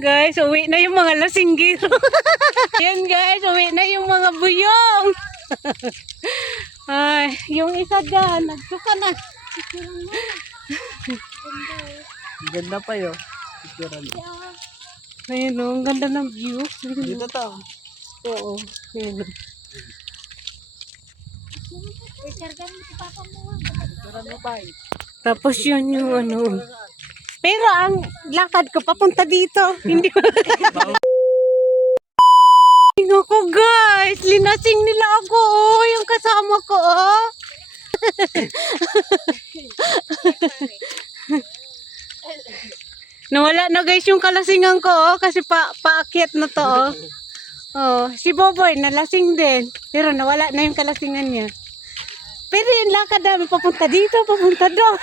guys, uwi na yung mga lasinggiro. Ayan guys, uwi na yung mga buyong. Ay, yung isa dyan, nagsuka na. Ganda pa yun. Ayun o, ang ganda ng view. Dito to. Oo, ayun o. Tapos yun yung ano. Pero ang lakad ko papunta dito. Hindi ko. Ako guys, linasing nila ako. Oh, yung kasama ko. Oh. Nawala na guys yung kalasingan ko. Oh, kasi paakyat na to. Oh. Oh, si Boboy nalasing din. Pero nawala na yung kalasingan niya. Pero yung lakad namin papunta dito, papunta doon.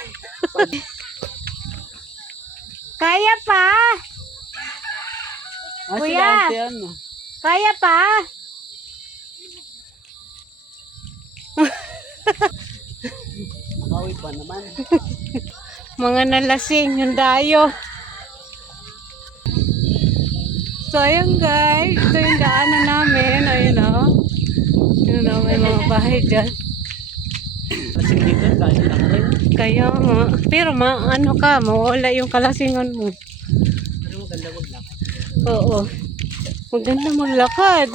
Kaya pa. Kuya. Kaya pa. Nakawi pa naman. Mga nalasing, yung dayo. So ayun guys, ito yung daanan namin. Ayun o. Ayun o, may mga bahay dyan. Lasing dito, tayo na rin. Kaya nga. Pero ano ka, mawala yung kalasingan mo. Pero maganda maglakad. Oo. Maganda maglakad.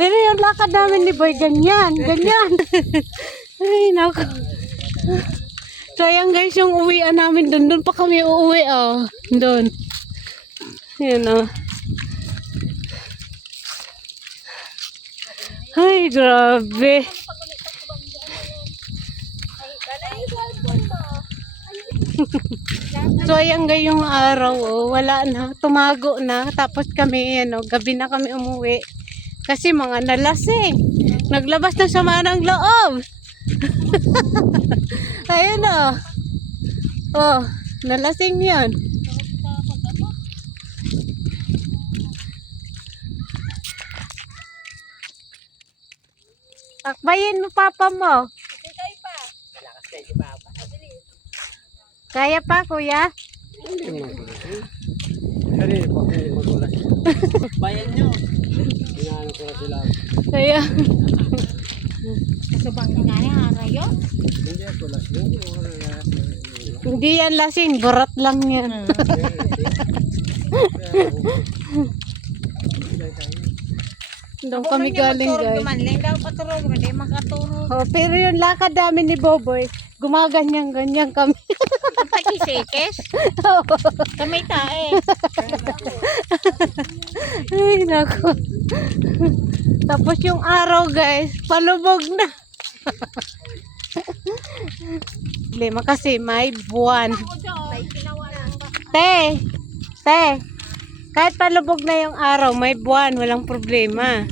Pero yung lakad namin ni Boy, ganyan. Ganyan. Ay, naku. So ayan guys, yung uwian namin doon. Doon pa kami uuwi. Oh. Doon. Ayan o. Ay, grabe. So ayan guys yung araw, oh, wala na, tumago na. Tapos kami, ano, gabi na kami umuwi. Kasi mga nalasing. Naglabas na sama ng loob. Ayun oh. Oh, nalasing yan. Akbayin mo papa mo. Kaya pa kuya? Hindi magulas. Kaya pa hindi magulas. Bayan nyo. Inaano ko na sila. Kaya. Subang nga niya, arayo? Hindi ako lasing. Hindi yan lasing, barat lang yan. Doon kami galing guys. Dumanling daw paturog, hindi makaturo. Oh, pero yung lakad namin ni Boboy, gumaganyan-ganyan kami. Pati sekes? Kami tae. Ay, naku. Tapos yung araw guys, palubog na. Lima kasi may buwan. Te, kahit palubog na yung araw, may buwan, walang problema.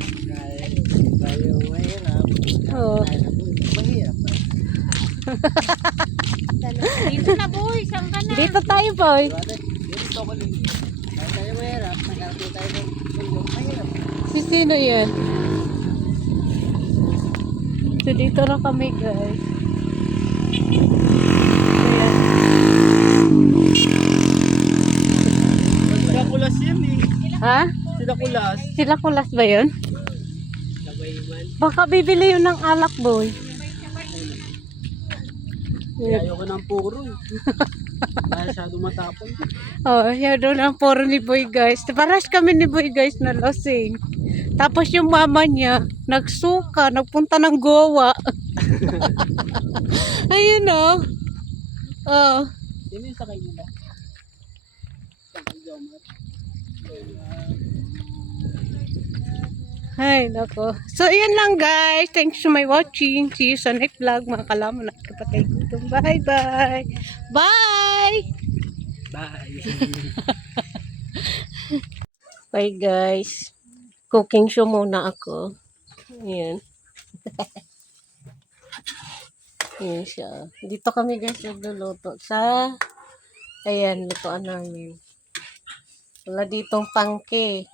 Tayo mahirap. Oo. Mahirap. Dito na boy, saan ka na? Dito tayo, boy. Dito ko din. Tayo mahirap. Nagkakaroon tayo ng tulong. Mahirap. Si sino yan? So dito na kami guys. Ayan. Sila kulas yan eh. Ha? Sila kulas. Sila kulas ba yun? Labay man. Baka bibili yun ng alak, boy. Ayoko ng puro eh. Dahil masyado matapon. Oh, yan doon ang puro ni Boy guys. Paras kami ni Boy guys na lasing. Tapos yung mama niya, nagsuka, nagpunta ng Goa. Ayun oh. Oh. Sino yung sakay nila? Ay, nako. So, yun lang guys. Thanks for my watching. See you sa next vlog, mga kalaman at kapatid. Bye-bye. Bye! Bye. Bye guys. Cooking show muna ako. Ayan. Ayan siya. Dito kami guys nagluluto sa ayan, lutoan namin. Wala ditong pangke.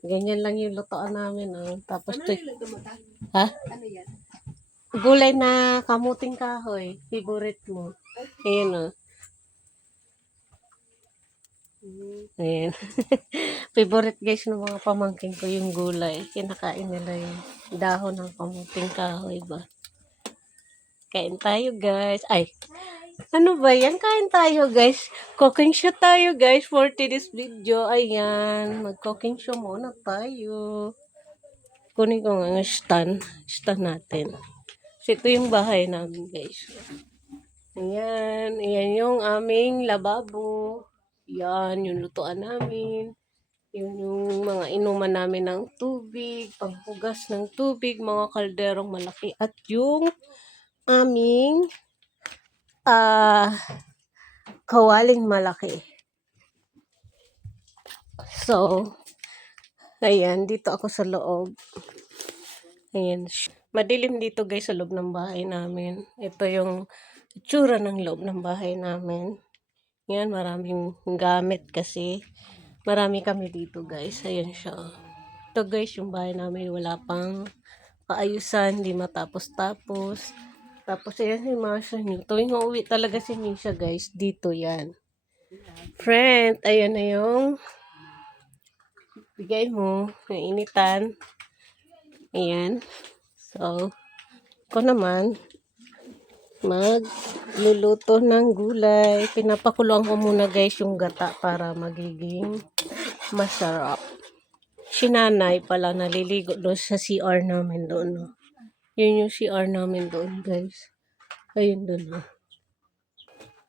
Ganyan lang yung lutoan namin. Oh. Tapos to. Ha? Ano yan? Gulay na kamuting kahoy. Favorite mo. Ayan oh. Ayan. Favorite guys ng mga pamangkin ko yung gulay. Kinakain nila yung dahon ng kamuting kahoy ba. Kain tayo guys. Ay, ano ba yan? Kain tayo guys. Cooking show tayo guys for today's video. Ayan. Mag-cooking show muna tayo. Kunin ko nga ang stand. Stand natin. So, ito yung bahay namin guys. Ayan. Ayan yung aming lababo. Yan, yung lutuan namin. Yun yung mga inuman namin ng tubig, panghugas ng tubig, mga kalderong malaki. At yung aming kawaling malaki. So, ayan, dito ako sa loob. Ayan. Madilim dito guys sa loob ng bahay namin. Ito yung itsura ng loob ng bahay namin. Yan, maraming gamit kasi. Marami kami dito guys. Ayan siya. Ito guys, yung bahay namin wala pang kaayusan, di matapos-tapos. Tapos ayan si Masha niyo. Tuwing uuwi talaga si Misha guys, dito yan. Friend, ayan na yung bigay mo, yung initan. Ayan. So, ako naman, magluluto ng gulay. Pinapakuluan ko muna guys yung gata para magiging masarap. Si nanay pala naliligo doon sa CR namin doon. No? Yun yung CR namin doon guys. Ayun doon. No?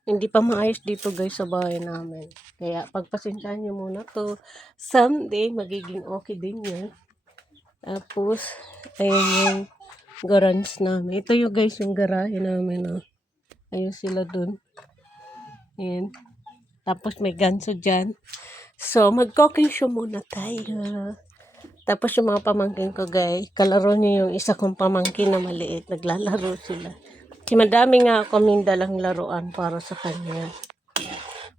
Hindi pa maayos dito guys sa bahay namin. Kaya pagpasensyahan nyo muna to. Someday magiging okay din yan. Tapos, ayun yung garage namin. Ito yung guys yung garahe namin. No? Ayun sila doon. Ayan. Tapos may ganso dyan. So, mag-cooking show muna tayo. Tapos yung mga pamangkin ko guys, kalaro niyo yung isa kong pamangkin na maliit. Naglalaro sila. Kasi madami nga kami dalang laruan para sa kanya.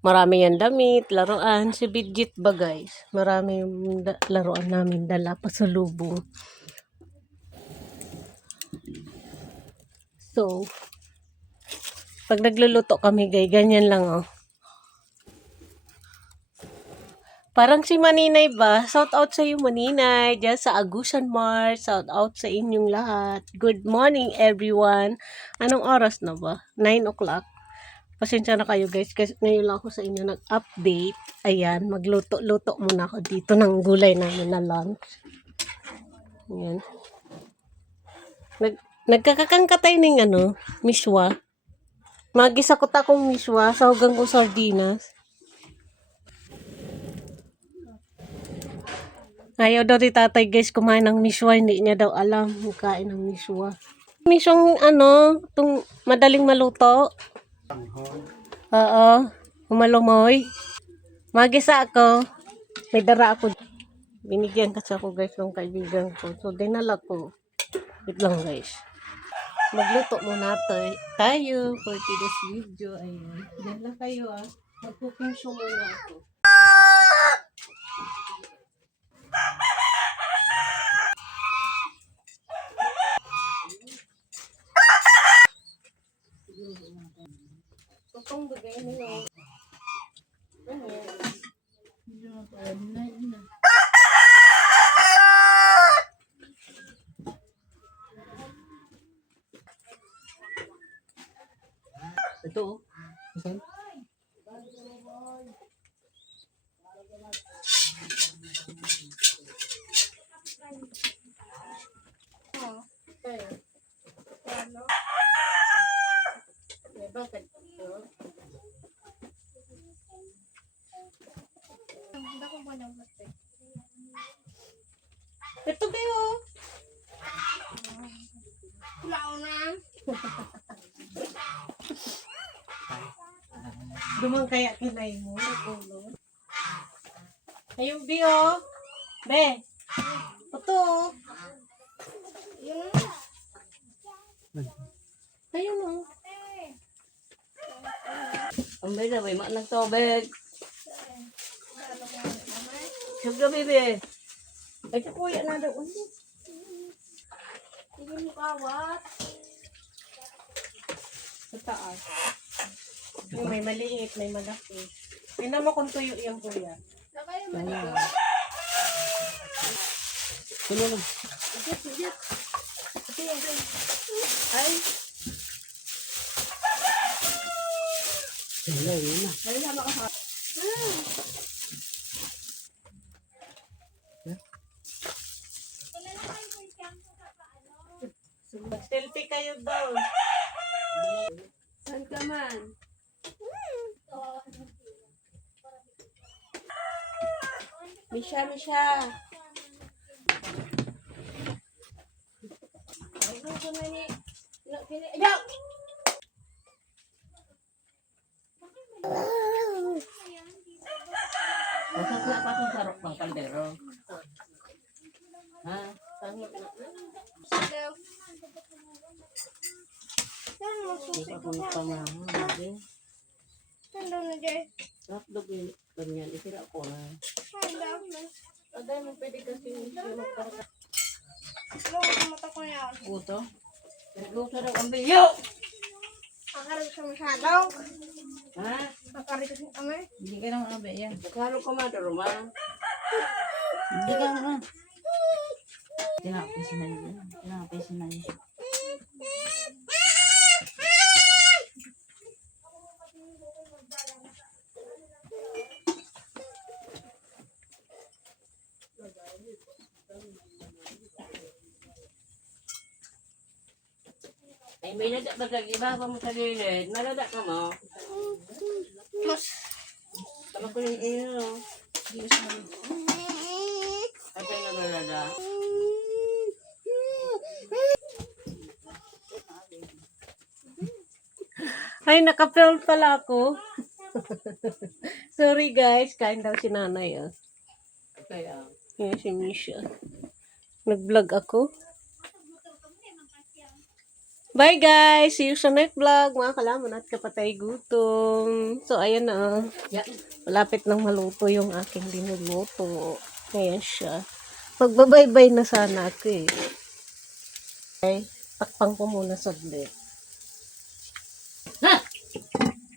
Marami yan damit, laruan. Si Bidget ba guys? Marami yung laruan namin dala pa sa lubong. So, pag nagluluto kami guys, ganyan lang oh. Parang si Maninay ba? Shout out sa iyo Maninay. Diyan sa Agusan Mart. Shout out sa inyong lahat. Good morning everyone. Anong oras na ba? 9 o'clock. Pasensya na kayo guys. Kasi ngayon lang ako sa inyo nag-update. Ayan. Magluto-luto muna ako dito ng gulay namin na lunch. Ayan. Nagkakakangkatay ng miswa. Magisa ko takong miswa. Sahugang ko sardinas. Ayaw daw ni tatay guys kumain ng miswa. Hindi niya daw alam kain ng miswa. Miswang itong madaling maluto. Oo. Humalumoy. Magisa ako. May dara ako. Binigyan kasi ako guys ng kaibigan ko. So dinala ko. Wait lang guys. Magluto muna tayo for today's video. Ayan. Diyan lang kayo Mag-cooking show muna ako. Tutong bagay nila. Ito. Saan? Bakit? Ito kayo. Wala na. Dumang kaya kinay mo. Ayun, Bio. Be. Ito. Ayun o. Ang may na, may maknang tubig. Siyempre, bebe. Ay, kuya na daw. Sige mo kawat. Sa taas. May maliit, may malaki. Tingnan mo kung tuyo yung kuya. Ayan. Tulo na. Ay, Wala, yun na. nalala ka sa... Selfie kayo daw. Saan ka man? Misha, Misha. Ay, no, ko na ni. No, kini. Ayaw! Masat na pa itong sarok ng kaldero. Ha? Tangit na. Hindi ka kung pamahan. Hotdog yun. Ganyan. Isira ko na. Aday mo pwede kasi magkarga. Puto? Nagluto ng ambilyo! Akarin sa masyado. Ha? Akarin kasi kami. Hindi ka nang abe yan. Kalo ka man, Roma. Hindi ka na. Tinapis na yun. Tinapis na yun. Ay, may nada ba kag iba pa mo sa lilid? Malada ka mo? Tama ko yung iyo. Ay, kayo nagalada. Ay, naka-film pala ako. Sorry guys, kain daw si nanay. Kaya, Yan si Misha. Nag-vlog ako. Bye guys! See you sa next vlog, mga kalaman at kapatay gutom. So, ayan na. yan. Malapit nang maluto yung aking dinuluto. Ayan siya. Magbabaybay na sana ako eh. Okay, takpan ko muna saglit.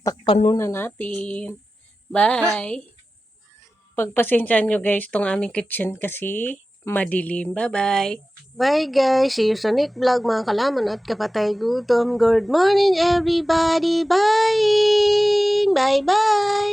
Takpan muna natin. Bye! Pagpasensyahan nyo guys tong aming kitchen kasi madilim. Bye-bye! Bye guys! See you sa next vlog mga kalaman at kapatay gutom. Good morning everybody! Bye! Bye-bye!